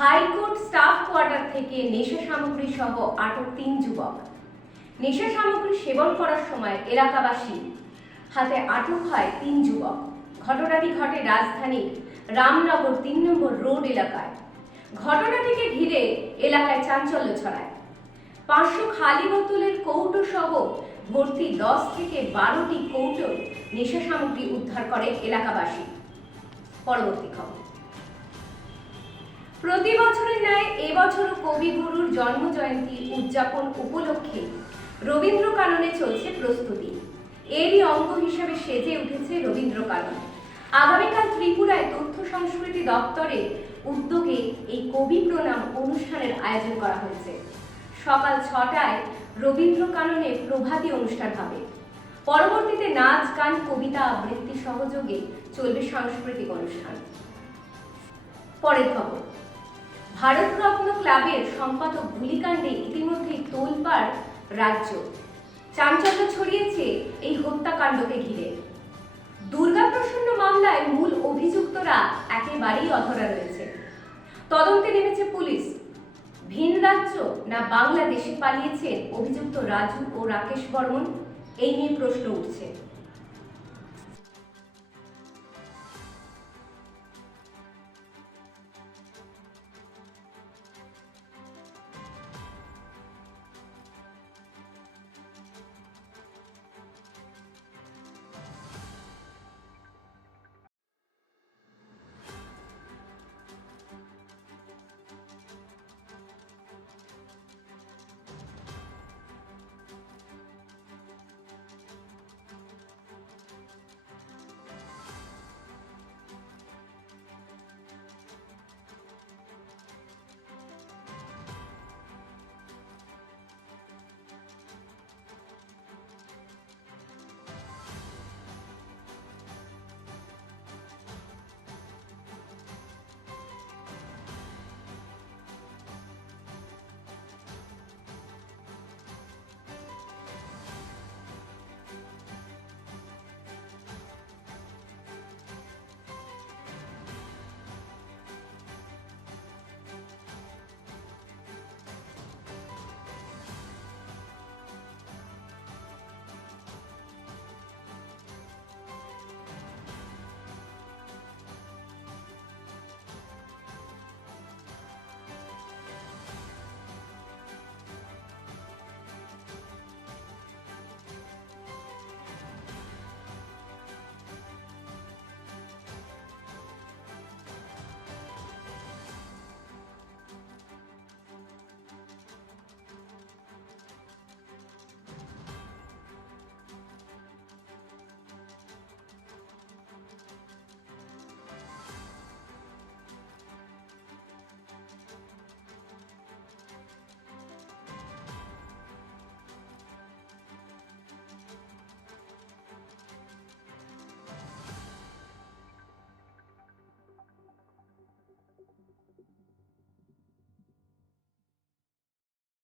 High court staff quarter থেকে নেশা সামগ্রী সহ আটক ৩ যুবক। নেশা সামগ্রী সেবন করার সময় এলাকাবাসী হাতে আটক হয় ৩ যুবক। ঘটনাটি ঘটে রাজধানীর রামনগর ৩ নম্বর রোড এলাকায়। ঘটনাটিকে ঘিরে এলাকায় চাঞ্চল্য ছড়ায়। ৫০০ খালি বোতলের কৌটো সহ ভর্তি ১০ থেকে ১২টি কৌটো নেশা সামগ্রী উদ্ধার করে এলাকাবাসী। পরবর্তী খবর। প্রতি বছরের ন্যায় এবছরও কবিগুরুর জন্মজয়ন্তী উদযাপন উপলক্ষে রবীন্দ্র কাননে চলছে প্রস্তুতি। এরই অঙ্গ হিসেবে সেজে উঠেছে রবীন্দ্র কানন। আগামীকাল ত্রিপুরায় তথ্য সংস্কৃতি দপ্তরের উদ্যোগে এই কবি প্রণাম অনুষ্ঠানের আয়োজন করা হয়েছে। সকাল ৬টায় রবীন্দ্র কাননে প্রভাতী অনুষ্ঠান হবে। পরবর্তীতে নাচ, গান, কবিতা আবৃত্তি সহযোগে চলবে সাংস্কৃতিক অনুষ্ঠান। পরের খবর। ভারতরত্ন ক্লাবের সম্পাদক গুলিকাণ্ডে ইতিমধ্যেই তোলপাড় রাজ্য। চাঞ্চল্য ছড়িয়েছে এই হত্যাকাণ্ডকে ঘিরে। দুর্গাপ্রসন্ন মামলায় মূল অভিযুক্তরা একেবারেই অধরা রয়েছে। তদন্তে নেমেছে পুলিশ। ভিন রাজ্য না বাংলাদেশে পালিয়েছে অভিযুক্ত রাজু ও রাকেশ বর্মন, এই নিয়ে প্রশ্ন উঠছে।